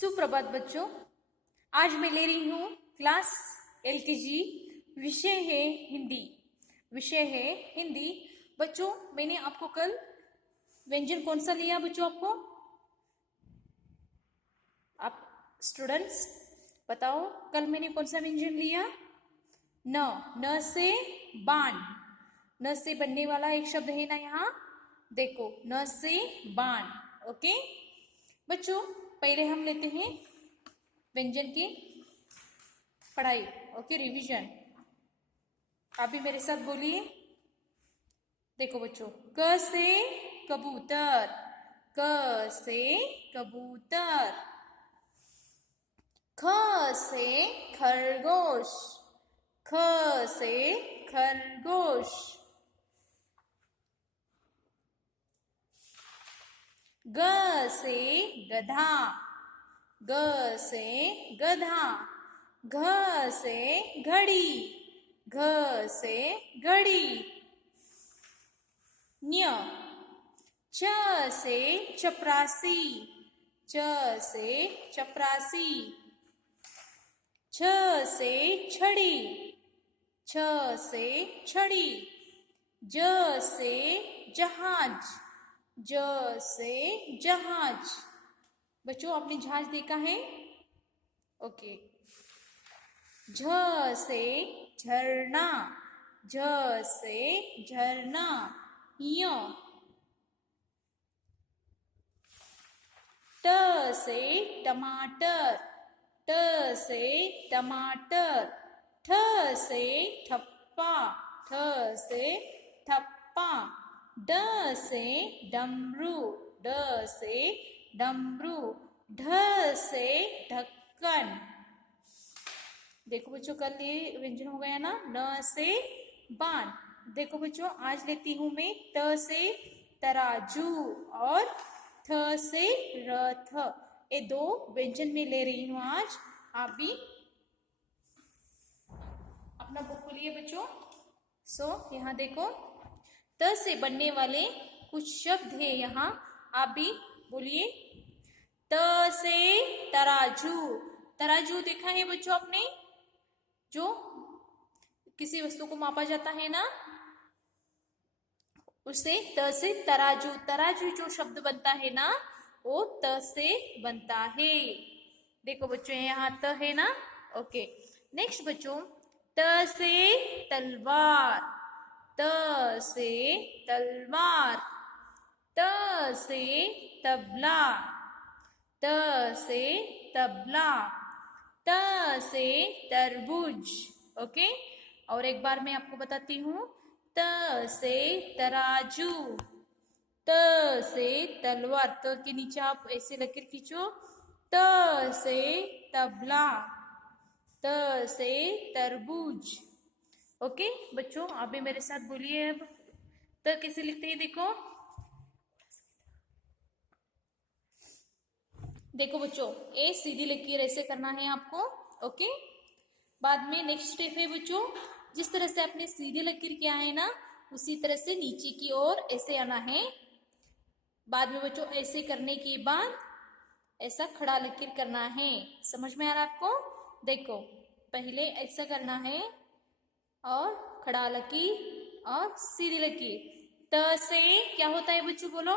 सुप्रभात बच्चों। आज मैं ले रही हूँ क्लास एलकेजी। विषय है हिंदी। विषय है हिंदी। बच्चों, मैंने आपको कल व्यंजन कौन सा लिया बच्चों? आपको आप स्टूडेंट्स बताओ, कल मैंने कौन सा व्यंजन लिया? न से बाण। न से बनने वाला एक शब्द है ना यहाँ, देखो, न से बाण। ओके बच्चों, पहले हम लेते हैं व्यंजन की पढ़ाई। Okay, revision. आप भी मेरे साथ बोलिए। देखो बच्चों, क से कबूतर। क से कबूतर। ख से खरगोश। ख से खरगोश। ग से गधा। ग से गधा। घ से घड़ी। घ से घड़ी। न्य। च से चपरासी। च से चपरासी। छ से छड़ी। छ से छड़ी। ज से जहाज। ज से जहाज। बच्चों, आपने जहाज देखा है? ओके। झ से झरना। झ से झरना। य। ट से टमाटर। ट से टमाटर। ठ से ठप्पा। ठ से ठप्पा। ड से डमरू। ड से डमरू। ढ से ढक्कन। देखो बच्चों, कल ये व्यंजन हो गया ना, न से बाण। देखो बच्चों, आज लेती हूं मैं त से तराजू और थ से रथ। ये दो व्यंजन में ले रही हूं आज। आप भी अपना बुक खोलिए बच्चों। यहाँ देखो, त से बनने वाले कुछ शब्द है यहाँ, आप भी बोलिए। त से तराजू। तराजू देखा है बच्चों आपने? जो किसी वस्तु को मापा जाता है ना, उसे त से तराजू। तराजू जो शब्द बनता है ना, वो त से बनता है। देखो बच्चों, यहाँ त है ना। ओके, नेक्स्ट बच्चों, त से तलवार। त से तलवार। त से तबला। त से तबला। त से तरबूज। ओके, और एक बार मैं आपको बताती हूँ। त से तराजू। त से तलवार। त के नीचे आप ऐसे लकीर खींचो। त से तबला। त से तरबूज। ओके बच्चों, आप भी मेरे साथ बोलिए। अब त कैसे लिखते हैं देखो। देखो बच्चों, ए सीधी लकीर ऐसे करना है आपको। ओके, बाद में नेक्स्ट स्टेप है बच्चों, जिस तरह से आपने सीधी लकीर किया है ना, उसी तरह से नीचे की ओर ऐसे आना है। बाद में बच्चों, ऐसे करने के बाद ऐसा खड़ा लकीर करना है। समझ में आ रहा है आपको? देखो, पहले ऐसा करना है और खड़ा लकीर और सीधी लकीर। त से क्या होता है बच्चों? बोलो।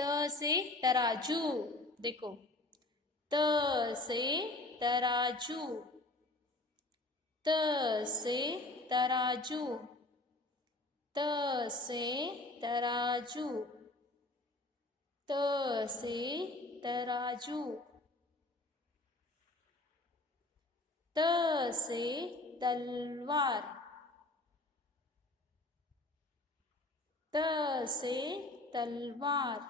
त से तराजू। देखो, त से तराजू। त से तराजू। त से तराजू। त से तराजू। त से तलवार। त से तलवार।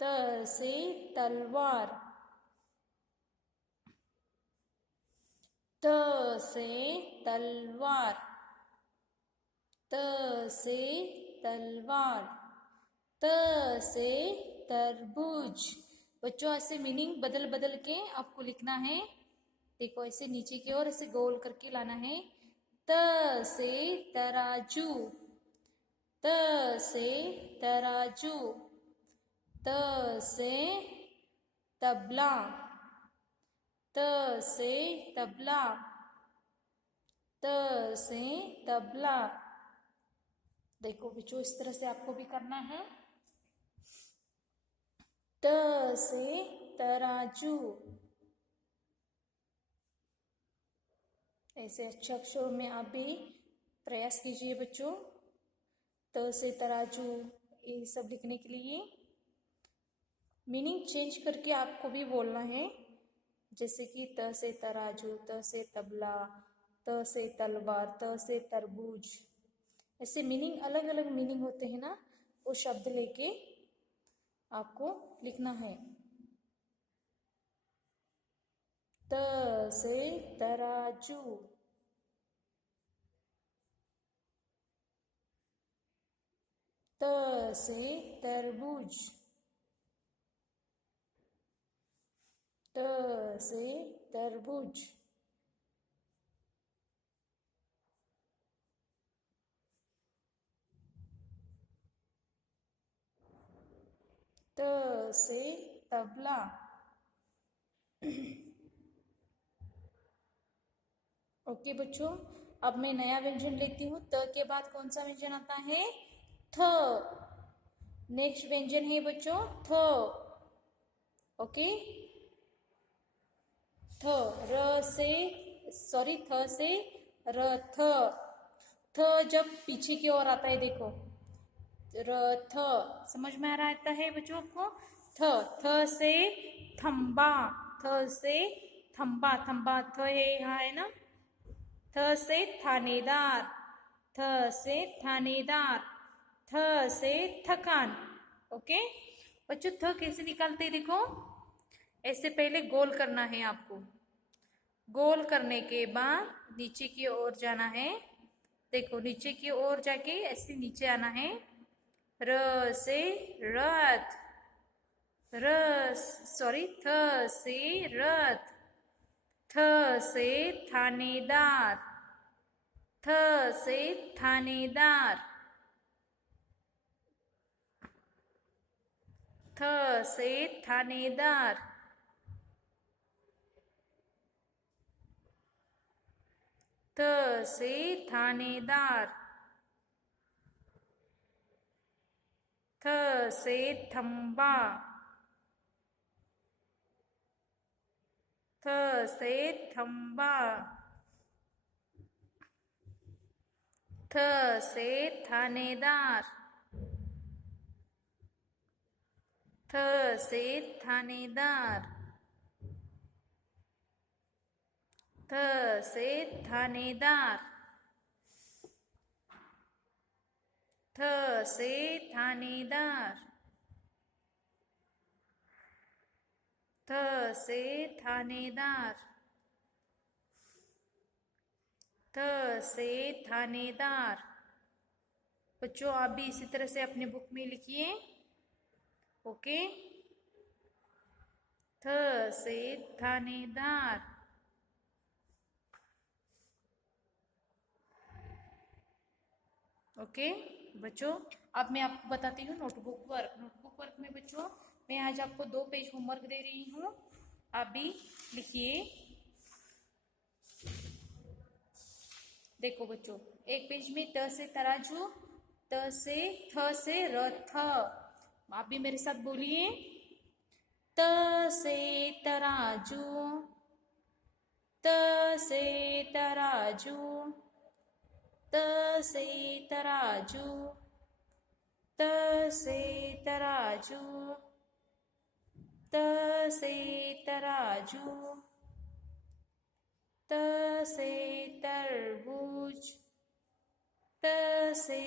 त से तलवार। त से तलवार। त से तलवार। त से तरबूज। बच्चों, ऐसे मीनिंग बदल बदल के आपको लिखना है। देखो, ऐसे नीचे की ओर ऐसे गोल करके लाना है। त से तराजू। त से तराजू। त से तबला, त से तबला, त से तबला। देखो बच्चों, इस तरह से आपको भी करना है। त से तराजू, ऐसे अच्छे अक्षरों में आप भी प्रयास कीजिए बच्चों। त से तराजू, ये सब लिखने के लिए मीनिंग चेंज करके आपको भी बोलना है। जैसे कि त से तराजू, त से तबला, त से तलवार, त से तरबूज, ऐसे मीनिंग अलग अलग मीनिंग होते हैं ना, वो शब्द लेके आपको लिखना है। त से तराजू, त से तरबूज, त से तरबूज, त से तबला। ओके बच्चों, अब मैं नया व्यंजन लेती हूँ। त के बाद कौन सा व्यंजन आता है? थ। नेक्स्ट व्यंजन है बच्चों थ। ओके, थ, र से, सॉरी, थ से रथ। थ जब पीछे की ओर आता है, देखो, रथ, समझ में आ रहा है बच्चों आपको? थ, थ से थम्बा, थ से थम्बा, थम्बा थ है यहाँ है ना। थ से थानेदार, थ से थानेदार, थ से थकान। ओके बच्चों, थ कैसे निकालते हैं देखो, ऐसे पहले गोल करना है आपको। गोल करने के बाद नीचे की ओर जाना है। देखो, नीचे की ओर जाके ऐसे नीचे आना है। र से रथ, र, सॉरी, थ से रथ, थ से थानेदार, थ से थानेदार, थ से थानेदार, थ से थानेदार, थ से थम्बा, थ से थम्बा, थ से थानेदार, थ से थानेदार, थ से थानेदार, थ से थानेदार, थ से थानेदार, थ से थानेदार। बच्चों, आप भी इसी तरह से अपने बुक में लिखिए। ओके, थ से थानेदार। ओके बच्चों, अब मैं आपको बताती हूँ नोटबुक वर्क। नोटबुक वर्क में बच्चों, मैं आज आपको 2 पेज होमवर्क दे रही हूँ, आप भी लिखिए। देखो बच्चों, एक पेज में त से तराजू, त से, थ से रथ। आप भी मेरे साथ बोलिए, त से तराजू, त से तराजू, त से तराजू, त से तराजू, त से तराजू, त से तरबूज, त से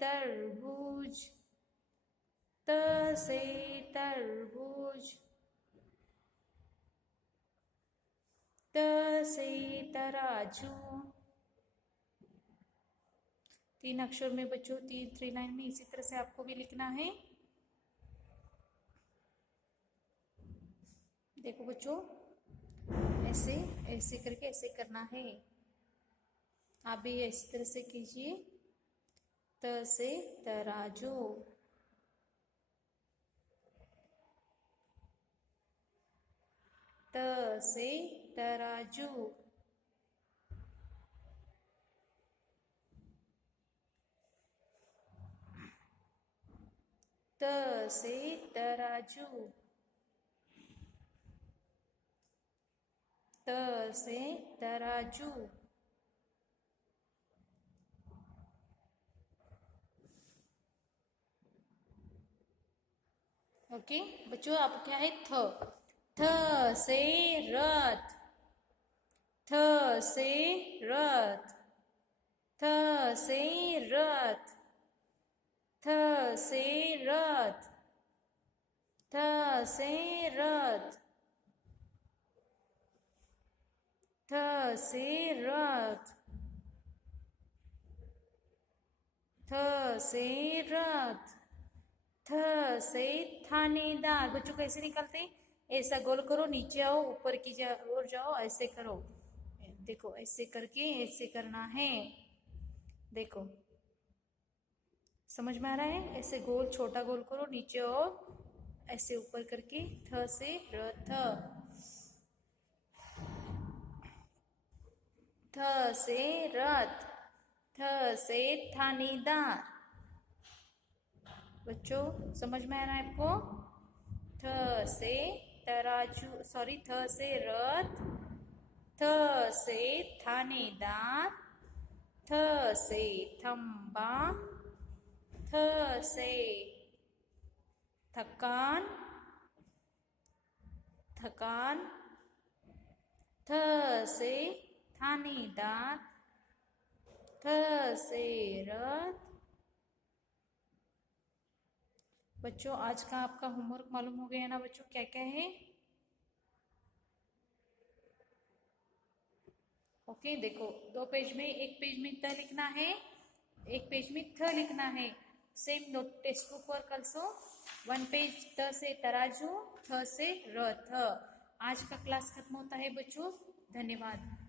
तरबूज, त से तरबूज, त से तराजू। 3 अक्षर में बच्चों, 3 लाइन में इसी तरह से आपको भी लिखना है। देखो बच्चों, ऐसे ऐसे करके ऐसे करना है। आप भी इसी तरह से कीजिए। त से तराजू, त से तराजू, त से तराजू, त से तराजू। ओके बच्चों, आप क्या है थ, थ से रथ, थ से रथ, थ से रथ, थ से रथ, थ से रथ, थ से रथ, थ से रथ, थ से थानेदार। बच्चों कैसे निकलते हैं? ऐसा गोल करो, नीचे आओ, ऊपर की ओर जाओ, ऐसे करो। देखो ऐसे करके ऐसे करना है। देखो समझ में आ रहा है? ऐसे गोल छोटा गोल करो, नीचे आओ, ऐसे ऊपर करके थ से रथ, थ से रथ, थ से थानेदार। बच्चों समझ में आ रहा है आपको? थ से तराजू, सॉरी, थ से रथ, थ से थानेदार, थ से थंबा, थ से थकान, थकान, थ से थानेदार, थ से रथ। बच्चों आज का आपका होमवर्क मालूम हो गया ना बच्चों, क्या क्या है? ओके देखो, दो पेज में, एक पेज में त लिखना है, एक पेज में थ लिखना है। Same note text book work also, one page त से तराजू, थ से रथ। आज का क्लास खत्म होता है बच्चों, धन्यवाद।